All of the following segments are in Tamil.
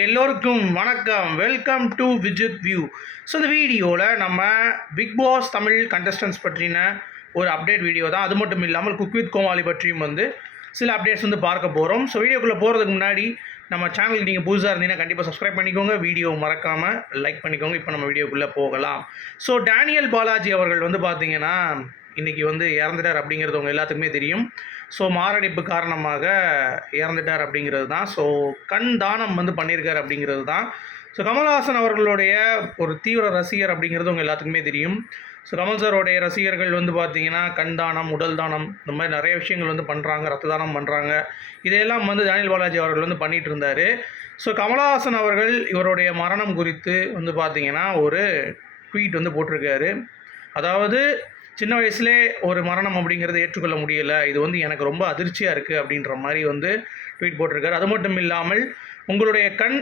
எல்லோருக்கும் வணக்கம். Welcome to Vijith view so இந்த வீடியோவில் நம்ம பிக் பாஸ் தமிழ் கண்டஸ்டன்ஸ் பற்றின ஒரு அப்டேட் வீடியோ தான். அது மட்டும் இல்லாமல் குக் வித் கோமாளி பற்றியும் வந்து சில அப்டேட்ஸ் வந்து பார்க்க போகிறோம் ஸோ வீடியோக்குள்ளே போகிறதுக்கு முன்னாடி நம்ம சேனலுக்கு நீங்கள் புதுசாக இருந்தீங்கன்னா கண்டிப்பாக சப்ஸ்கிரைப் பண்ணிக்கோங்க. வீடியோ மறக்காமல் லைக் பண்ணிக்கோங்க. இப்போ நம்ம வீடியோக்குள்ளே போகலாம். ஸோ டேனியல் பாலாஜி அவர்கள் வந்து பார்த்திங்கன்னா இன்றைக்கி வந்து இறந்துட்டார் அப்படிங்கிறது உங்கள் எல்லாத்துக்குமே தெரியும். ஸோ மாரடைப்பு காரணமாக இறந்துட்டார் அப்படிங்கிறது தான். ஸோ கண் தானம் வந்து பண்ணியிருக்கார் அப்படிங்கிறது தான். ஸோ கமல்ஹாசன் அவர்களுடைய ஒரு தீவிர ரசிகர் அப்படிங்கிறது உங்கள் எல்லாத்துக்குமே தெரியும். ஸோ கமல் சாரோடைய ரசிகர்கள் வந்து பார்த்தீங்கன்னா கண் தானம் உடல் தானம் இந்த மாதிரி நிறைய விஷயங்கள் வந்து பண்ணுறாங்க ரத்த தானம் பண்ணுறாங்க இதையெல்லாம் வந்து தானியல் பாலாஜி அவர்கள் வந்து பண்ணிகிட்டு இருந்தார். ஸோ கமலஹாசன் அவர்கள் இவருடைய மரணம் குறித்து வந்து பார்த்தீங்கன்னா ஒரு ட்வீட் வந்து போட்டிருக்காரு. அதாவது சின்ன வயசுலே ஒரு மரணம் அப்படிங்கிறது ஏற்றுக்கொள்ள முடியலை. இது வந்து எனக்கு ரொம்ப அதிர்ச்சியாக இருக்குது அப்படின்ற மாதிரி வந்து ட்வீட் போட்டிருக்காரு. அது மட்டும் இல்லாமல் உங்களுடைய கண்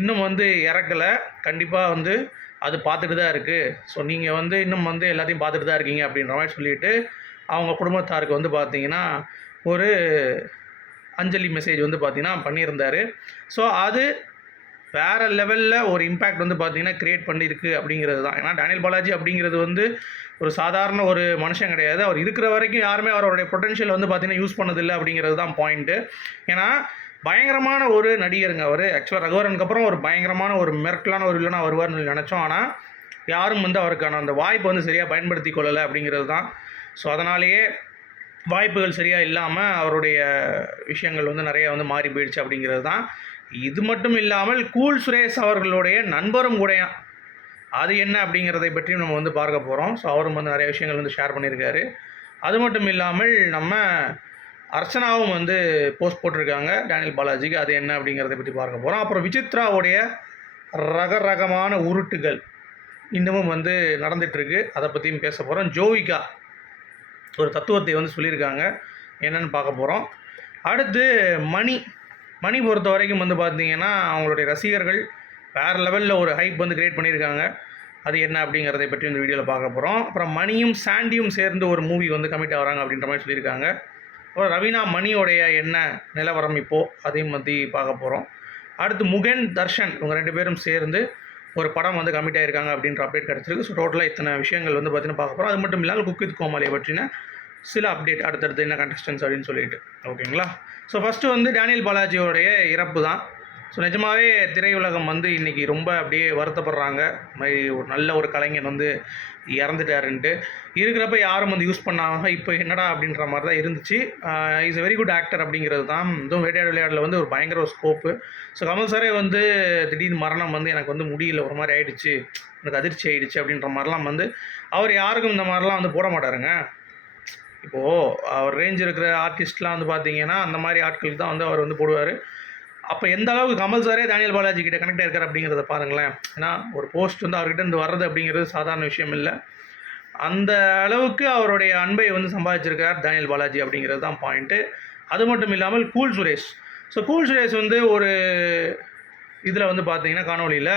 இன்னும் வந்து இறக்கலை. கண்டிப்பாக வந்து அது பார்த்துட்டு தான் இருக்குது ஸோ நீங்கள் வந்து இன்னும் வந்து எல்லாத்தையும் பார்த்துட்டு தான் இருக்கீங்க அப்படின்ற மாதிரி சொல்லிட்டு அவங்க குடும்பத்தாருக்கு வந்து பார்த்தீங்கன்னா ஒரு அஞ்சலி மெசேஜ் வந்து பார்த்தீங்கன்னா பண்ணியிருந்தார். ஸோ அது வேறு லெவலில் ஒரு இம்பேக்ட் வந்து பார்த்தீங்கன்னா க்ரியேட் பண்ணியிருக்கு அப்படிங்கிறது தான். ஏன்னா டேனியல் பாலாஜி அப்படிங்கிறது வந்து ஒரு சாதாரண ஒரு மனுஷன் கிடையாது. அவர் இருக்கிற வரைக்கும் யாருமே அவருடைய பொட்டன்ஷியல் வந்து பார்த்தீங்கன்னா யூஸ் பண்ணதில்லை அப்படிங்கிறது தான் பாயிண்ட்டு ஏன்னா பயங்கரமான ஒரு நடிகருங்க அவர். ஆக்சுவலாக ரகுவரனுக்கு அப்புறம் ஒரு பயங்கரமான ஒரு மிரட்டலான ஒரு இல்லைனா வருவார்னு நினச்சோம். ஆனால் யாரும் வந்து அவருக்கான அந்த வாய்ப்பை வந்து சரியாக பயன்படுத்தி கொள்ளலை அப்படிங்கிறது தான். ஸோ அதனாலேயே வாய்ப்புகள் சரியாக இல்லாமல் அவருடைய விஷயங்கள் வந்து நிறைய வந்து மாறி போயிடுச்சு அப்படிங்கிறது தான். இது மட்டும் இல்லாமல் கூல் சுரேஷ் அவர்களுடைய நண்பரும் கூடையான் அது என்ன அப்படிங்கிறதை பற்றியும் நம்ம வந்து பார்க்க போகிறோம் ஸோ அவரும் வந்து நிறைய விஷயங்கள் வந்து ஷேர் பண்ணியிருக்காரு. அது மட்டும் இல்லாமல் நம்ம அர்ச்சனாவும் வந்து போஸ்ட் போட்டிருக்காங்க டேனியல் பாலாஜிக்கு. அது என்ன அப்படிங்கிறத பற்றி பார்க்க போகிறோம் அப்புறம் விசித்ராவுடைய ரக ரகமான உருட்டுகள் இன்னமும் வந்து நடந்துகிட்ருக்கு அதை பற்றியும் பேச போகிறோம் ஜோவிகா ஒரு தத்துவத்தை வந்து சொல்லியிருக்காங்க. என்னென்னு பார்க்க போகிறோம் அடுத்து மணி. மணி பொறுத்த வரைக்கும் வந்து பார்த்திங்கன்னா அவங்களுடைய ரசிகர்கள் வேறு லெவலில் ஒரு ஹைப் வந்து கிரியேட் பண்ணியிருக்காங்க. அது என்ன அப்படிங்கிறதை பற்றி இந்த வீடியோவில் பார்க்க போகிறோம் அப்புறம் மணியும் சாண்டியும் சேர்ந்து ஒரு மூவி வந்து கமிட் ஆகிறாங்க அப்படின்ற மாதிரி சொல்லியிருக்காங்க. அப்புறம் ரவீனா மணியோடைய என்ன நிலவரம் இப்போது அதையும் பற்றி பார்க்க போகிறோம் அடுத்து முகன் தர்ஷன் இவங்க ரெண்டு பேரும் சேர்ந்து ஒரு படம் வந்து கமிட் ஆகிருக்காங்க அப்படின்ற அப்டேட் கிடச்சிருக்கு. ஸோ டோட்டலாக இத்தனை விஷயங்கள் வந்து பார்த்தீங்கன்னா பார்க்க போகிறோம் அது மட்டும் இல்லாமல் குக்கித் கோமாலியை பற்றின சில அப்டேட் அடுத்தடுத்து என்ன கண்டஸ்டன்ஸ் அப்படின்னு சொல்லிட்டு. ஓகேங்களா ஸோ ஃபஸ்ட்டு வந்து டேனியல் பாலாஜியோடைய இறப்பு தான். ஸோ நிஜமாகவே திரையுலகம் வந்து இன்றைக்கி ரொம்ப அப்படியே வருத்தப்படுறாங்க. மாதிரி ஒரு நல்ல ஒரு கலைஞன் வந்து இறந்துட்டாருன்ட்டு. இருக்கிறப்ப யாரும் வந்து யூஸ் பண்ணாமல் இப்போ என்னடா அப்படின்ற மாதிரி தான் இருந்துச்சு. Is a very good actor அப்படிங்கிறது தான். இதுவும் வேட்டையாடு விளையாடில் வந்து ஒரு பயங்கர ஒரு ஸ்கோப்பு ஸோ கமல் சாரே வந்து திடீர்னு மரணம் வந்து எனக்கு வந்து முடியல ஒரு மாதிரி ஆயிடுச்சு. எனக்கு அதிர்ச்சி ஆயிடுச்சு அப்படின்ற மாதிரிலாம் வந்து அவர் யாருக்கும் இந்த மாதிரிலாம் வந்து போட மாட்டாருங்க. இப்போது அவர் ரேஞ்ச் இருக்கிற ஆர்டிஸ்ட்லாம் வந்து பார்த்தீங்கன்னா அந்த மாதிரி ஆட்களுக்கு தான் வந்து அவர் வந்து போடுவார். அப்போ எந்த அளவுக்கு கமல் சாரே தானியல் பாலாஜி கிட்ட கனெக்ட் இருக்கார் அப்படிங்கிறத பாருங்களேன். ஏன்னா ஒரு போஸ்ட் வந்து அவர்கிட்ட இருந்து வர்றது அப்படிங்கிறது சாதாரண விஷயம் இல்லை. அந்த அளவுக்கு அவருடைய அன்பை வந்து சம்பாதிச்சிருக்கார் தானியல் பாலாஜி அப்படிங்கிறது தான் பாயிண்ட்டு அது மட்டும் இல்லாமல் cool Suresh so cool Suresh வந்து ஒரு இதில் வந்து பார்த்தீங்கன்னா காணொலியில்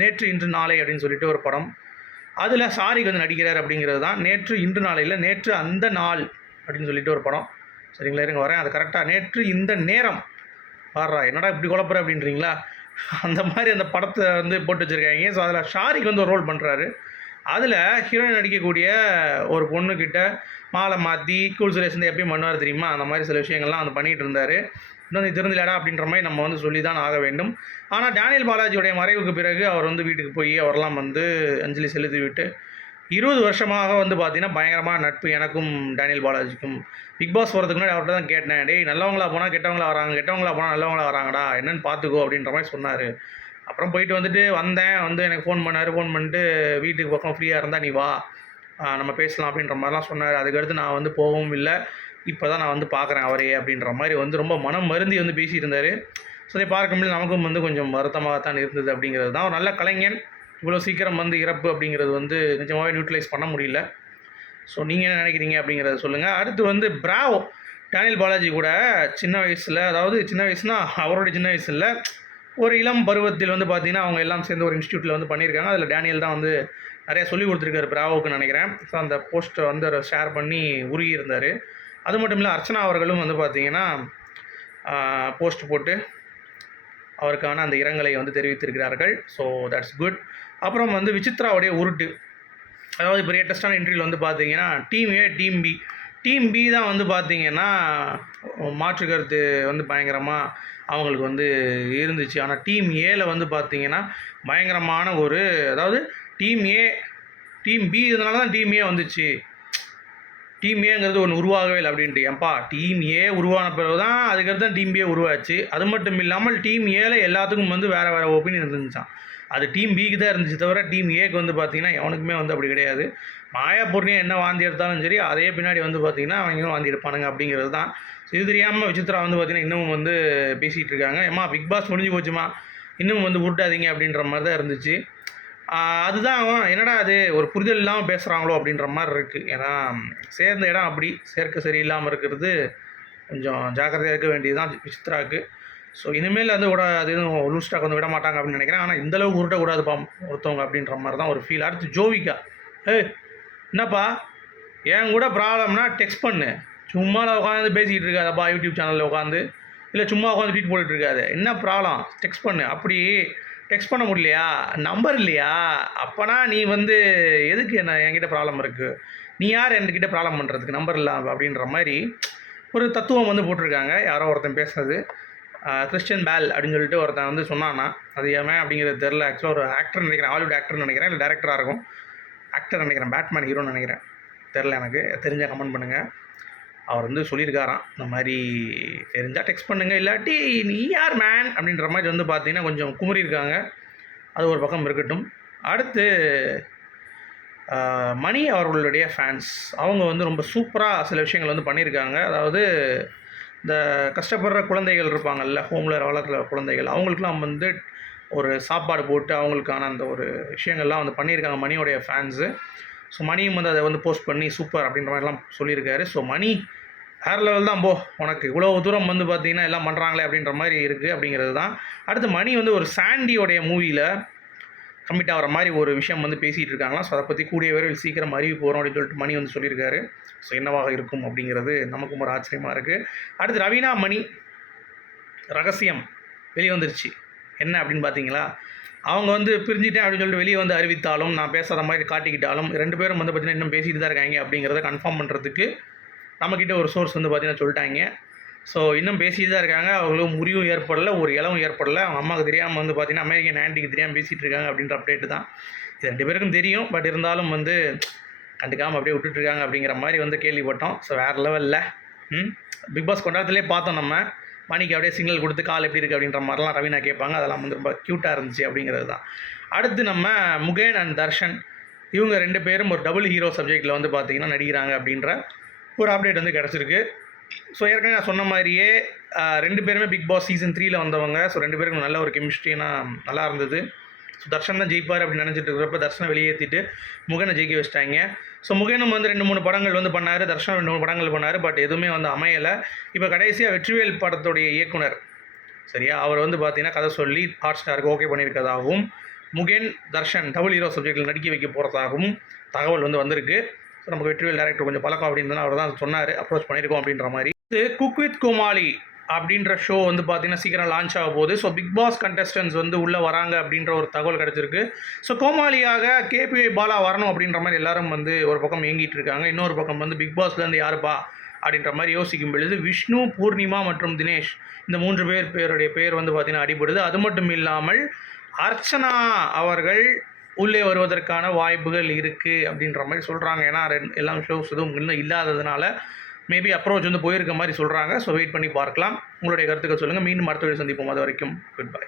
நேற்று இன்று நாளை அப்படின்னு சொல்லிட்டு ஒரு படம். அதில் சாரிக்கு வந்து நடிக்கிறார் அப்படிங்கிறது தான். நேற்று இன்று நாளையில் நேற்று அந்த நாள் அப்படின்னு சொல்லிட்டு ஒரு படம். சரிங்களா இருங்க வரேன். அது கரெக்டாக நேற்று இந்த நேரம் பாடுறா என்னடா இப்படி குழப்புற அப்படின்றீங்களா? அந்த மாதிரி அந்த படத்தை வந்து போட்டு வச்சுருக்காங்க. ஸோ அதில் ஷாரிக் வந்து ஒரு ரோல் பண்ணுறாரு அதில் ஹீரோயின் நடிக்கக்கூடிய ஒரு பொண்ணுக்கிட்ட மாலை மாற்றி கூல் சுரேஷ் வந்து எப்பயும் பண்ணுவார் தெரியுமா? அந்த மாதிரி சில விஷயங்கள்லாம் வந்து பண்ணிகிட்டு இருந்தார். இன்னும் நீ அப்படின்ற மாதிரி நம்ம வந்து சொல்லி தான் ஆக வேண்டும். ஆனால் டேனியல் பாலாஜியுடைய மறைவுக்கு பிறகு அவர் வந்து வீட்டுக்கு போய் அவரெல்லாம் வந்து அஞ்சலி செலுத்தி விட்டு இருபது வருஷமாக வந்து பார்த்தீங்கன்னா பயங்கரமான நட்பு எனக்கும் டேனியல் பாலாஜிக்கும். பிக் பாஸ் போகிறதுக்கு முன்னாடி அவர்கிட்ட தான் கேட்டேன் டேய் நல்லவங்களா போனால் கெட்டவங்களா வராங்க கெட்டவங்களா போனால் நல்லவங்களா வராங்கடா என்னன்னு பார்த்துக்கோ அப்படின்ற மாதிரி சொன்னார். அப்புறம் போயிட்டு வந்துட்டு வந்தேன் வந்து எனக்கு ஃபோன் பண்ணார் ஃபோன் பண்ணிட்டு வீட்டுக்கு பக்கம் ஃப்ரீயாக இருந்தால் நீ வா நம்ம பேசலாம் அப்படின்ற மாதிரிலாம் சொன்னார். அதுக்கடுத்து நான் வந்து போகவும் இல்லை இப்போ தான் நான் வந்து பார்க்குறேன் அவரையே அப்படின்ற மாதிரி வந்து ரொம்ப மனம் மருந்தி வந்து பேசிட்டு இருந்தார். ஸோ அதை பார்க்கும்போது நமக்கும் வந்து கொஞ்சம் வருத்தமாக தான் இருந்தது அப்படிங்கிறது தான். ஒரு நல்ல கலைஞன் இவ்வளோ சீக்கிரம் வந்து இறப்பு அப்படிங்கிறது வந்து நிஜமாகவே நியூட்ரலைஸ் பண்ண முடியல. ஸோ நீங்கள் என்ன நினைக்கிறீங்க அப்படிங்கிறத சொல்லுங்கள் அடுத்து வந்து பிராவோ டேனியல் பாலாஜி கூட சின்ன வயசில் அதாவது சின்ன வயசுனா அவரோட சின்ன வயசில் ஒரு இளம் பருவத்தில் வந்து பார்த்தீங்கன்னா அவங்க எல்லாம் சேர்ந்து ஒரு இன்ஸ்டியூட்டில் வந்து பண்ணியிருக்காங்க. அதில் டேனியல் தான் வந்து நிறைய சொல்லி கொடுத்துருக்காரு பிராவோக்கு நினைக்கிறேன். ஸோ அந்த போஸ்ட்டை வந்து ஷேர் பண்ணி உருகி இருந்தார் அது மட்டும் இல்லை அர்ச்சனா அவர்களும் வந்து பார்த்தீங்கன்னா போஸ்ட் போட்டு அவருக்கான அந்த இரங்கலை வந்து தெரிவித்திருக்கிறார்கள். ஸோ தட்ஸ் குட் அப்புறம் வந்து விசித்ராவுடைய உருட்டு. அதாவது இப்போ லேட்டஸ்டான இன்டர்வியூவில் வந்து பார்த்தீங்கன்னா team A team B team B தான் வந்து பார்த்தீங்கன்னா மாற்று கருத்து வந்து பயங்கரமாக அவங்களுக்கு வந்து இருந்துச்சு. ஆனால் டீம் ஏல வந்து பார்த்தீங்கன்னா பயங்கரமான ஒரு அதாவது டீம் ஏ டீம் பி இதனால தான் டீம் ஏ வந்துச்சு. டீம் ஏங்கிறது ஒன்று உருவாகவே இல்லை அப்படின்ட்டு. ஏன்பா டீம் ஏ உருவான பிறகு தான் அதுக்கடுத்து தான் டீம் ஏ உருவாச்சு. அது மட்டும் இல்லாமல் டீம் ஏல எல்லாத்துக்கும் வந்து வேறு வேறு ஒப்பீனியன் இருந்துச்சான் அது டீம் பிக்கு தான் இருந்துச்சு தவிர டீம் ஏக்கு வந்து பார்த்தீங்கன்னா எவனுக்குமே வந்து அப்படி கிடையாது. மாயா பூர்ணியா என்ன வாந்தி எடுத்தாலும் சரி அதே பின்னாடி வந்து பார்த்திங்கன்னா அவங்களும் வாந்தி எடுப்பானுங்க அப்படிங்கிறது தான். இது தெரியாமல் விசித்ரா வந்து பார்த்தீங்கன்னா இன்னமும் வந்து பேசிகிட்டு இருக்காங்க. ஏம்மா பிக் பாஸ் முடிஞ்சு போச்சுமா? இன்னும் வந்து உருட்டாதீங்க அப்படின்ற மாதிரி தான் இருந்துச்சு. அதுதான் என்னடா அது? ஒரு புரிதல் இல்லாமல் பேசுகிறாங்களோ அப்படின்ற மாதிரி இருக்குது ஏன்னா சேர்ந்த இடம் அப்படி. சேர்க்க சரியில்லாமல் இருக்கிறது கொஞ்சம் ஜாக்கிரதையாக இருக்க வேண்டியதுதான் விசித்ராவுக்கு ஸோ இனிமேல் வந்து விட அது எதுவும் லூஸ்டாக வந்து விட மாட்டாங்க அப்படின்னு நினைக்கிறேன். ஆனால் இந்தளவுக்கு உருட்டக்கூடாது பா ஒருத்தவங்க அப்படின்ற மாதிரி தான் ஒரு ஃபீல் அடுத்து ஜோவிகா. ஏய் என்னப்பா? என் கூட ப்ராப்ளம்னா டெக்ஸ்ட் பண்ணு. சும்மா உட்காந்து பேசிக்கிட்டு இருக்காதப்பா யூடியூப் சேனலில் உட்காந்து இல்லை சும்மா உட்காந்து ட்வீட் போட்டுட்டு இருக்காது. என்ன ப்ராப்ளம்? டெக்ஸ்ட் பண்ணு. அப்படி டெக்ஸ்ட் பண்ண முடியலையா? நம்பர் இல்லையா? அப்போனா நீ வந்து எதுக்கு என்ன என்கிட்ட ப்ராப்ளம் இருக்குது நீ யார் என்கிட்ட ப்ராப்ளம் பண்ணுறதுக்கு நம்பர் இல்லை அப்படின்ற மாதிரி ஒரு தத்துவம் வந்து போட்டிருக்காங்க. யாரோ ஒருத்தன் பேசுனது. கிறிஸ்டியன் பேல் அப்படின்னு சொல்லிட்டு ஒருத்தன் வந்து சொன்னான்னா அது ஏன் அப்படிங்கிறது தெரில ஆக்சுவலாக ஒரு ஆக்டர் நினைக்கிறேன். ஹாலிவுட் ஆக்டர்னு நினைக்கிறேன். இல்லை டேரக்டராக இருக்கும். ஆக்டர் நினைக்கிறேன். பேட்மேன் ஹீரோன்னு நினைக்கிறேன். தெரில எனக்கு. தெரிஞ்சால் கமெண்ட் பண்ணுங்கள் அவர் வந்து சொல்லியிருக்காராம் இந்த மாதிரி தெரிஞ்சால் டெக்ஸ்ட் பண்ணுங்கள் இல்லாட்டி நீ யார் மேன் அப்படின்ற மாதிரி வந்து பார்த்தீங்கன்னா கொஞ்சம் குமுறியிருக்காங்க. அது ஒரு பக்கம் இருக்கட்டும். அடுத்து மணி அவர்களுடைய ஃபேன்ஸ் அவங்க வந்து ரொம்ப சூப்பராக சில விஷயங்கள் வந்து பண்ணியிருக்காங்க. அதாவது இந்த கஷ்டப்படுற குழந்தைகள் இருப்பாங்கல்ல ஹோமில் வளர்க்குற குழந்தைகள் அவங்களுக்குலாம் வந்து ஒரு சாப்பாடு போட்டு அவங்களுக்கான அந்த ஒரு விஷயங்கள்லாம் வந்து பண்ணியிருக்காங்க மணியோடைய ஃபேன்ஸு ஸோ மணியும் வந்து அதை வந்து போஸ்ட் பண்ணி சூப்பர் அப்படின்ற மாதிரிலாம் சொல்லியிருக்காரு. ஸோ மணி ஹேர் லெவல் தான் போ. உனக்கு இவ்வளோ தூரம் வந்து பார்த்தீங்கன்னா எல்லாம் பண்ணுறாங்களே அப்படின்ற மாதிரி இருக்குது அப்படிங்கிறது தான். அடுத்து மணி வந்து ஒரு சாண்டியோடைய மூவியில் கம்மிட் ஆகிற மாதிரி ஒரு விஷயம் வந்து பேசிகிட்டு இருக்காங்களாம். ஸோ அதை பற்றி கூடிய விரைவில் சீக்கிரம் அறிவு போகிறோம் அப்படின்னு சொல்லிட்டு மணி வந்து சொல்லியிருக்காரு. ஸோ என்னவாக இருக்கும் அப்படிங்கிறது நமக்கும் ஒரு ஆச்சரியமாக இருக்குது அடுத்து ரவீனா மணி ரகசியம் வெளியே வந்துருச்சு என்ன அப்படின்னு பார்த்தீங்களா? அவங்க வந்து பிரிஞ்சிட்டேன் அப்படின்னு சொல்லிட்டு வெளியே வந்து அறிவித்தாலும் நான் பேசாத மாதிரி காட்டிக்கிட்டாலும் ரெண்டு பேரும் வந்து பார்த்தீங்கன்னா இன்னும் பேசிட்டு தான் இருக்காங்க அப்படிங்கிறத கன்ஃபார்ம் பண்ணுறதுக்கு நம்மக்கிட்ட ஒரு சோர்ஸ் வந்து பார்த்தீங்கன்னா சொல்லிட்டாங்க. ஸோ இன்னும் பேசிட்டு தான் இருக்காங்க. அவங்களும் முறிவும் ஏற்படலை ஒரு இளவும் ஏற்படலை. அவங்க அம்மாவுக்கு தெரியாமல் வந்து பார்த்தீங்கன்னா அமெரிக்கன் ஆண்டிக்கு தெரியாமல் பேசிகிட்டு இருக்காங்க அப்படின்ற அப்டேட்டு தான். இது ரெண்டு பேருக்கும் தெரியும். பட் இருந்தாலும் வந்து கண்டுக்காமல் அப்படியே விட்டுட்டு இருக்காங்க அப்படிங்கிற மாதிரி வந்து கேள்விப்பட்டோம். ஸோ வேறு லெவலில் ம்? பிக் பாஸ் கொண்டாடத்துலேயே பார்த்தோம் நம்ம. மணிக்கு அப்படியே சிக்னல் கொடுத்து கால் எப்படி இருக்குது அப்படின்ற மாதிரிலாம் ரவீனா கேட்பாங்க. அதெல்லாம் வந்து ரொம்ப க்யூட்டாக இருந்துச்சு அப்படிங்கிறது தான். அடுத்து நம்ம முகேன் அண்ட் தர்ஷன். இவங்க ரெண்டு பேரும் ஒரு டபுள் ஹீரோ சப்ஜெக்டில் வந்து பார்த்திங்கன்னா நடிக்கிறாங்க அப்படின்ற ஒரு அப்டேட் வந்து கிடச்சிருக்கு. ஸோ ஏற்கனவே நான் சொன்ன மாதிரியே ரெண்டு பேருமே பிக் பாஸ் சீசன் த்ரீயில் வந்தவங்க. ஸோ ரெண்டு பேருக்கும் நல்ல ஒரு கெமிஸ்ட்ரினா நல்லா இருந்தது. தர்ஷன் தான் ஜெயிப்பார் அப்படின்னு நினச்சிட்டு இருக்கிறப்ப தர்ஷனை வெளியேற்றிட்டு முகனை ஜெயிக்க வச்சிட்டாங்க. ஸோ முகேனும் வந்து ரெண்டு மூணு படங்கள் வந்து பண்ணார் தர்ஷன் ரெண்டு மூணு படங்கள் பண்ணார் பட் எதுவுமே வந்து அமையலை. இப்போ கடைசியாக வெற்றிவேல் படத்துடைய இயக்குனர் சரியா? அவர் வந்து பார்த்தீங்கன்னா கதை சொல்லி ஹாட் ஸ்டாருக்கு ஓகே பண்ணியிருக்கதாகவும் முகேன் தர்ஷன் டபுள் ஹீரோ சப்ஜெக்டில் நடிக்க வைக்க போகிறதாகவும் தகவல் வந்து வந்திருக்கு. ஸோ நமக்கு வெற்றிவேல் டேரக்டர் கொஞ்சம் பழக்கம் அப்படின்னு அவர் தான் சொன்னார் அப்ரோச் பண்ணியிருக்கோம் அப்படின்ற மாதிரி. இது குக் வித் கோமாளி அப்படின்ற ஷோ வந்து பார்த்தீங்கன்னா சீக்கிரம் லான்ச் ஆக போகுது. ஸோ பிக் பாஸ் கண்டஸ்டன்ஸ் வந்து உள்ளே வராங்க அப்படின்ற ஒரு தகவல் கிடச்சிருக்கு. ஸோ கோமாளியாக கேபிஐ பாலா வரணும் அப்படின்ற மாதிரி எல்லாரும் வந்து ஒரு பக்கம் இயங்கிட்டு இருக்காங்க. இன்னொரு பக்கம் வந்து பிக் பாஸ்லேருந்து யாருப்பா அப்படின்ற மாதிரி யோசிக்கும் பொழுது விஷ்ணு பூர்ணிமா மற்றும் தினேஷ் இந்த மூன்று பேர் பேருடைய பேர் வந்து பார்த்திங்கன்னா அடிபடுது. அது மட்டும் இல்லாமல் அர்ச்சனா அவர்கள் உள்ளே வருவதற்கான வாய்ப்புகள் இருக்குது அப்படின்ற மாதிரி சொல்கிறாங்க ஏன்னா ரெண்டு எல்லாம் ஷோஸ் எதுவும் இன்னும் இல்லாததுனால மேபி அப்ரோச் வந்து போயிருக்க மாதிரி சொல்கிறாங்க ஸோ வெயிட் பண்ணி பார்க்கலாம். உங்களுடைய கருத்துக்கள் சொல்லுங்கள் மீண்டும் மருத்துவரை சந்திப்போம். அது வரைக்கும் குட் பை